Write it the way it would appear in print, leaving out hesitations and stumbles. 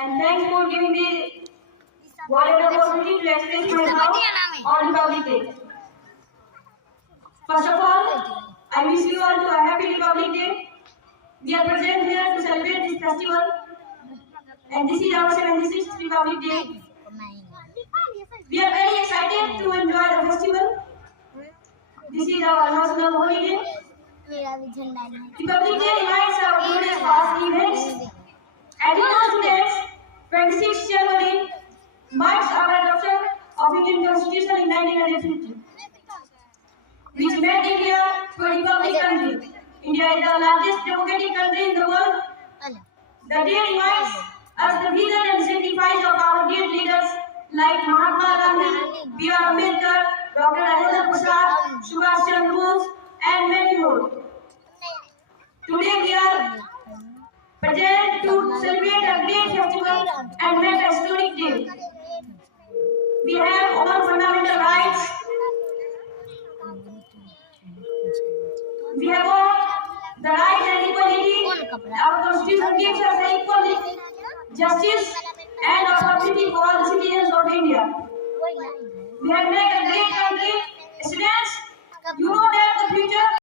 and thanks for giving me whatever opportunity to express myself on Republic Day. First of all, I wish you all to a happy Republic Day. We are present here to celebrate this festival, and this is our 76th Republic Day. We are very excited to enjoy the festival. This is our national holiday. Republic Day reminds our glorious past events. As you know, today, 26th January marks our adoption of Indian Constitution in 1950, which made India a republic country. India is the largest democratic country in the world. The day reminds us the vision and sacrifice of our great leaders like Mahatma Gandhi, B. R. Ambedkar, Dr. Rajendra Prasad, Subhash Chandra Bose, and many more. Today we are present to celebrate a great festival and make a historic day. We have all fundamental rights. We have all the right and equality. Our Constitution gives us the equality, justice, and opportunity for all the citizens of India. We have made a great country. Students, you know